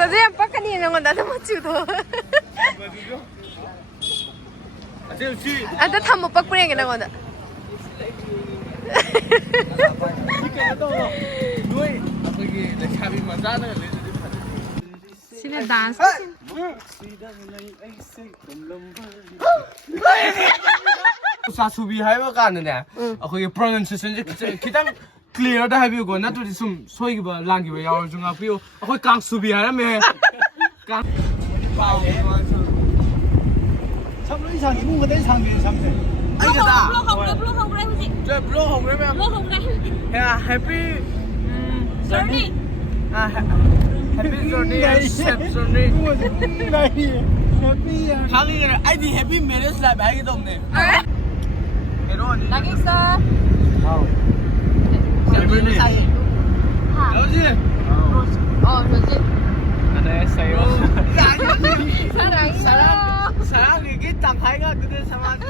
사진 빡하니 건 나도 못 찍어. 아나 탐못 빡뿌리게 나거든. 신의 댄스. 사수비 하이버 가는데 거기 pronunciation 기당 클리어다 하비고 나도 좀 소이기바 랑기바 야올 중 앞이요 거기 강수비 하라며 강 참로 이상 이분 거대 상대 상대 아이가다 Block không đây gì? 저 블록 hồng đấy em Block không đây. yeah happy Journey. happy journey and safe journey 강이가 아이디 happy marriage life 하기도 없네 해로니 나게 있어. 재밌니 여지 그렇지. 안녕하세요 사랑이요. 사랑 이게 딱 하이가 그대 상한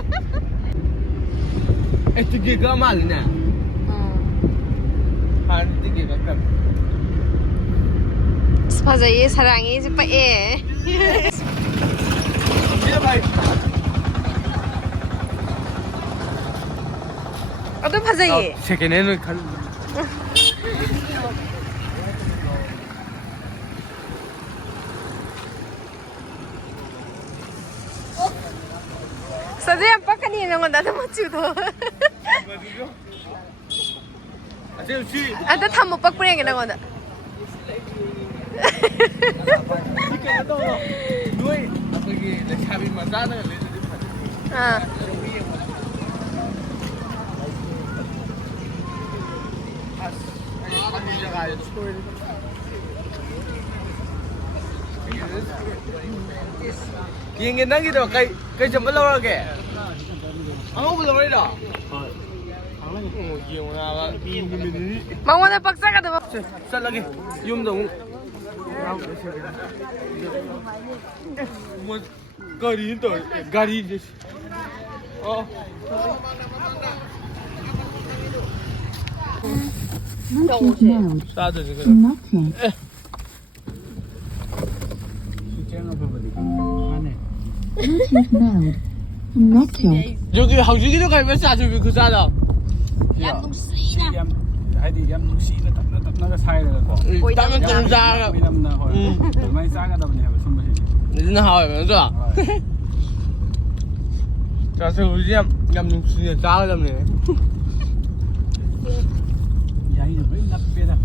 에티게가 말이네 한 티게가 깜 스파자이 사랑이 좀 빠에. 이제 봐이 어떤 파자이? 세계내는 갈 사진 빡하니 건 나도 못 찍어. 아나 탐못 빡뿌리게 나거든. 누이 거기 내 차비 만나는 아. 기행에 남기도 cây chấm bắt lâu rồi kìa không bao giờ đó nhiều là 망원의 박사가 돼. rất là kìa dùng đồng một gari tới gari đi sao rồi cái 여기 하우지기도 가면 싸주기 그 싸다. Em đúng sĩ nè. 아이디 얌 누시나 딱나가 사이라고 따면 좀 싸가. 미남나 호 많이 싸가다 보니 하고 숨 마시지 진짜 하와면서. 자, 저 우리 얌 진짜 싸가다네. 야이 왜 납배다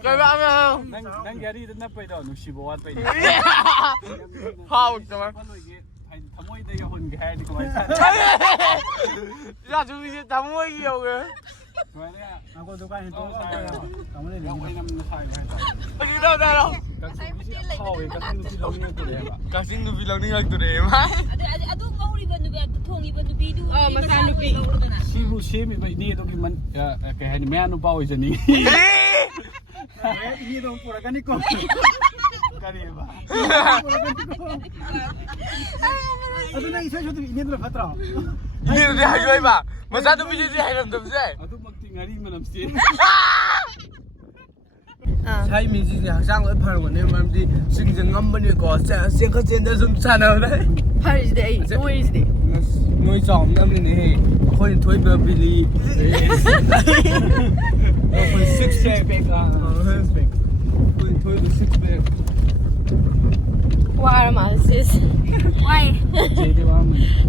그러면 난 야리도 납배다 누시보 왔다 하우 정말. 타모이다 야혼 게하디 그만 야, 저 이제 다 모이기요 왜? 그만이야 하고 두간에 또 사요 아무래도 이거 남는 사요 어디 나가라. 가싱도 빌랑이 할 거래. Ado ngawriban nubi at thongiban nubi du. Masa nubi. 시부 시미 니 도기 만 그해 매는 바오 이제니 니도 보라가니까 가리봐 아도나 이사셔도 이네들 봤더라 이래도 하죠 해봐. 마사도 비리지 하는 놈세. 아도 막티 가리면 없지 사이 민지지 항상 얼파는 거네. 말지 승승 한번이고 생각 전에 좀 사나네. 팔이지, 노이지. 너희 좀 남는네. 거의 토이버 빌리. 거의 식스팩. 거의 토이버 식스팩. 와, 마시스. 와이.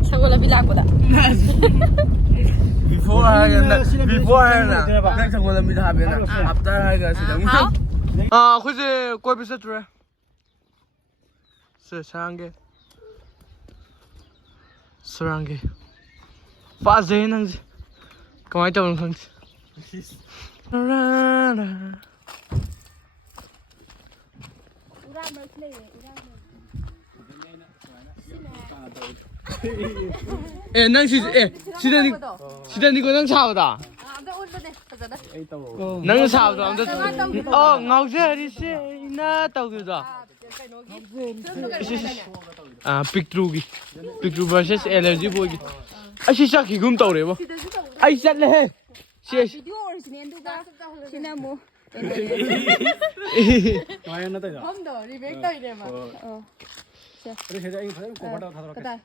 사고라 빌라고다. Before 하나. 그냥 정말입니다 하면 after 하가 시작. 혹시 꼴비 세트래? 사랑게. 사랑게. 파제 능지. 그만 좀 능지. 에, 낭시, 시다니 거 사오다. 낭 사오다. ngaushari 나 떠기다. 픽트루기. 픽트루 vs allergy boy. 아시 샤키 금 떠래 봐. 아이 샷래. 시. Video original du ba? Sina mo. 마연 나다가. 홈도 리메이크 떠이래 막. 그래 제가 이거 좀 고바다 타도록. 그다.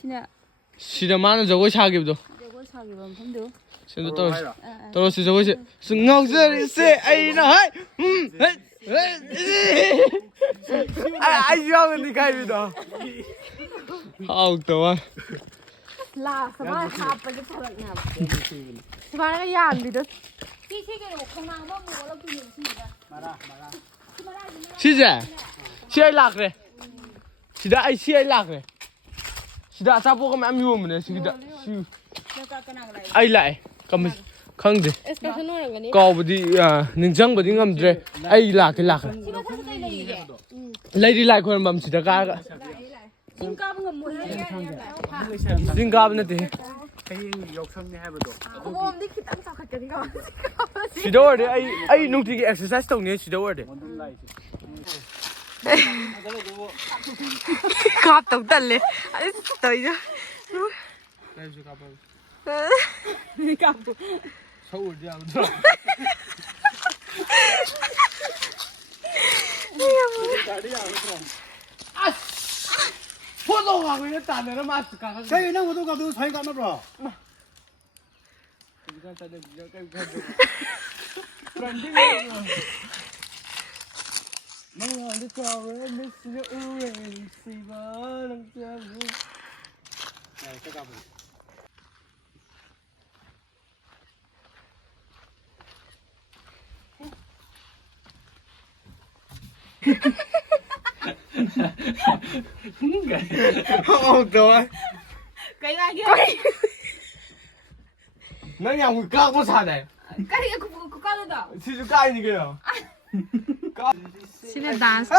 신야. 시다마는 저거 사기부터. 저거 사기 봐. 홈도. 신도 떨어지 저거지. ngac 아이나 하이. 아이야 근데 가입니다. 아우 더워. 라, 그만 하빠게 살았냐. 그만 야 비도. 시계를 공항 뭐 먹으러 주는 시기가. 마라. 시제. 시에 락래. 시다 아이 시에 락래. 시다 사보가 맘 요문에 시다. 시. 아이 라이. 감 khăng 에스프레소 넣는 거니? 까부디 능장부디 ngamdre ai la cái lạc 시가 사서 이게. lady like khoan bam chỉ ka 찜값은 건 뭐야? ding ka na te cái 욕심이 해봐도. 그거 없니 기타 사갈게 니가. chỉ đâu đấy ai nung thì exercise tông này chỉ đâu đấy 원돈 라이트. 갑 덕달래. 아이 떠이죠. 갑. 서울 đi ăn photo vào cái tàn này nó mà cả cái nó tôi gặp tôi thấy gặp nó rồi. Này cái gặp. rồi cái này nó nhà người cao có sao này cái này cũng có được. xin chú cay như kìa 신의 댄스.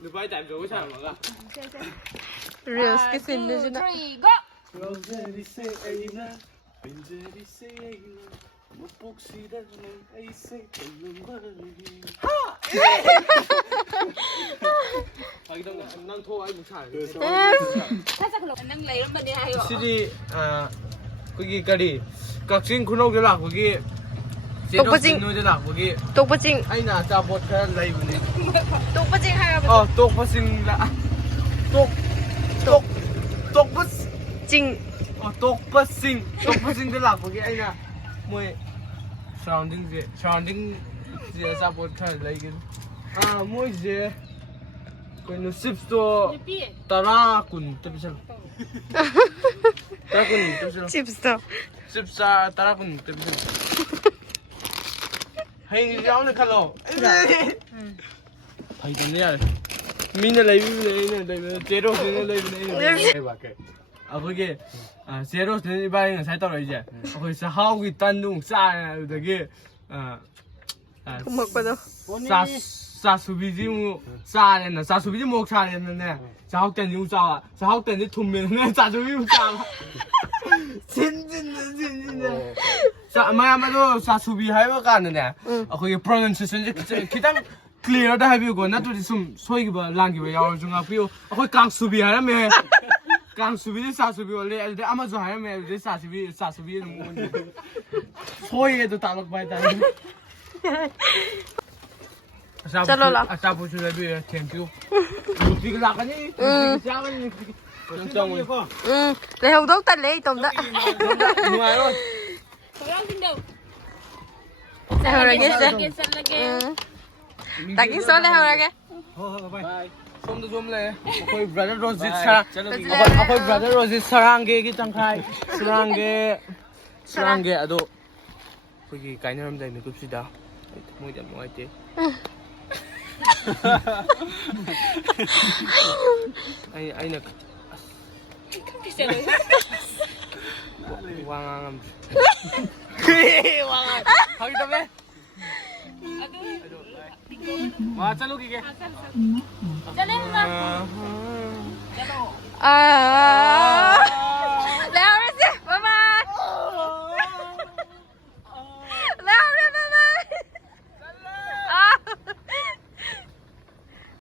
được phải chạy rồi sao mà Reels cái xin nữa chứ nè. 3 go. năng thua anh cũng xài 살짝 흘러. 난 레이런 데 하요. 시디 거기 까리 각진 군옥들 락 거기 똑바징. 제노들 락 거기 똑바징. 아이나 짜봇 그런 라이브네 똑바징 하여. 똑바징 라 똑바징 똑바징들 락 거기 아이나 뭐 surrounding 제 짜봇 그런 라이브 뭐 이제 그 습도 따라 군 뜻이죠. 따라 군 뜻이죠. 칩스. 습사 따라 군 뜻이죠. hay giáo này khalo. Thầy còn đấy à. Mình là lấy zero thì lấy cái bà cái. 그게 zero thì ba người sai tao rồi chứ. Rồi sẽ hao cái tan nung sa rồi cái không 먹 거죠. 사수비지 싸네나 사수비지 목 차네네 자학된 용자 자학된 돈면네 자주비 용자 진진네 자 마야마도 사수비 하이가 가는데 거기 pronunciation 기당 clear 다 해비고 나도 좀 소이기바 랑기바 야월 중아 비오 거기 강수비 하면 강수비 사수비 원래 아마도 하면 사수비 소이에도 따로 봐야 돼 चलो ला अच्छा पूछ रहे भी thank you दूसरी के लाकर नहीं क्या करनी để hầu đốt tay lấy tôm đó ngoài rồi 그럼 근데 để hầu ra cái 살게 살게. tại cái số để hầu ra cái bye. 좀 더 좀 래. 거의 brother rose 차. 거의 brother rose 사랑게 기 장khai. 사랑게 아도 거기 가이너럼 되는 급시다. 뭐 이제 뭐 할지. 아이나 왕왕함 왕왕 하기 때문에 와 짤로 기게 짜내는 거. à